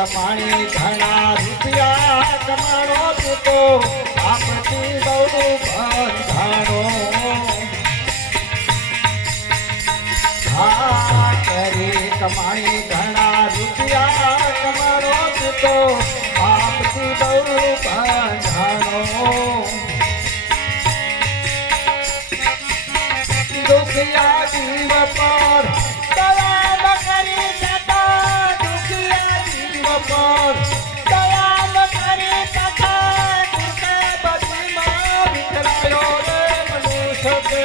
કમાણી ઘણા રૂપિયા કમાણો તું તો આપતી બહુ બંધાણો હા કરી કમાણી ઘણા રૂપિયા કમાણો તું તો આપતી બહુ બંધાણો દુખિયા જીવ પર દયા ન કરી જતા દુખિયા જીવ પર દયા ન કરી તથા દુઃખે બધીમાં વિખરાયો રે મનુષ્ય કે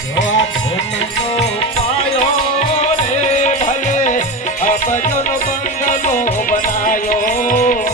જો આ ધનનો પાયો રે ભલે અબજોનો બંગલો બનાયો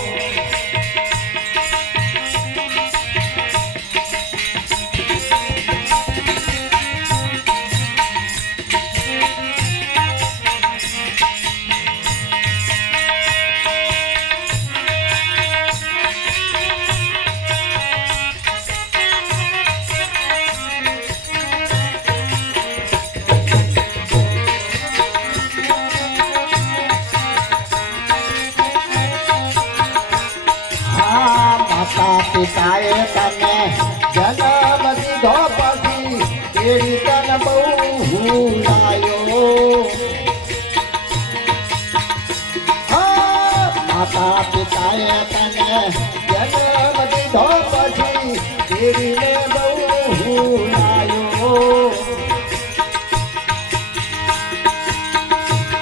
પિતાએ તને જન્મ દીધો પછી તેડી તને બહુ ભૂલાયો માતા પિતાએ તને જન્મ દીધો પછી તેડીને બહુ ભૂલાયો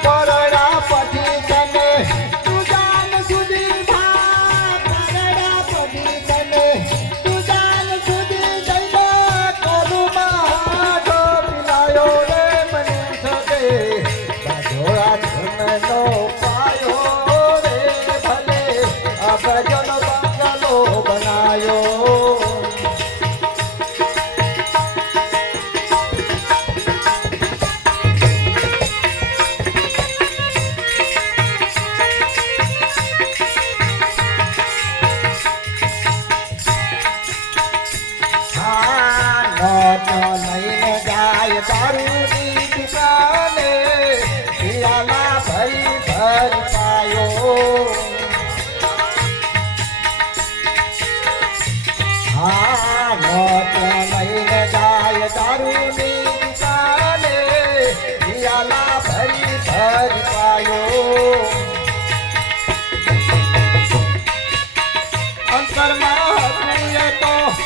પરણા પછી તને લઈને જાય દારૂની દુકાને પિયાલા ભરી ભર પાયો હા મોત લઈને જાય દારૂની દુકાને પિયાલા ભરી ભર પાયો અંતરમાં હતું તો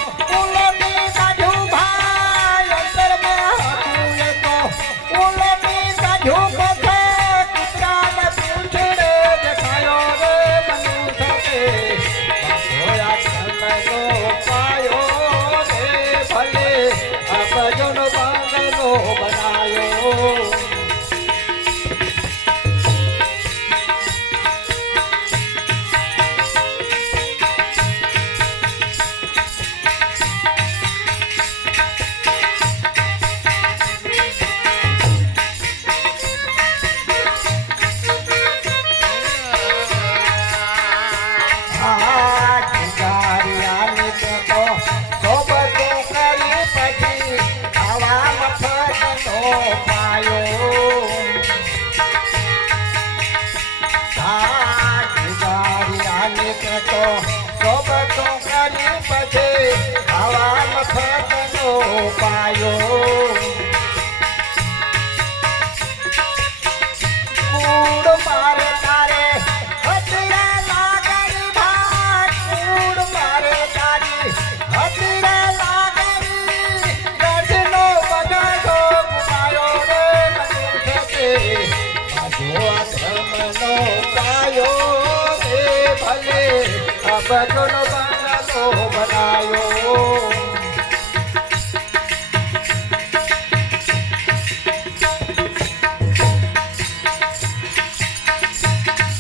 બજોનો બંગલો બનાયો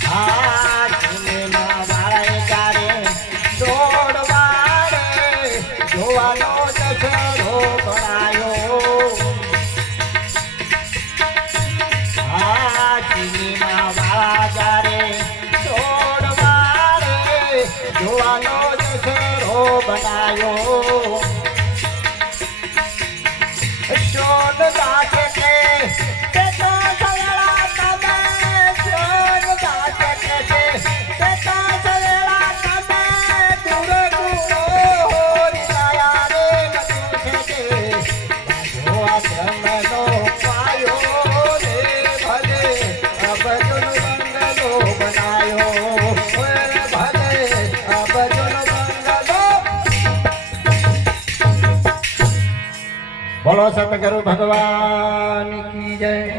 હા જૂના વાળે ગારે દોડ વાળે જોવાનો દશરો બનાયો હા જૂના વાળા ગારે જોવાનો દશરો બનાયો શોધ દાખે કે તો સળા તમે શોધ દાખે કે બોલો સતગુરુ ભગવાન કી જય.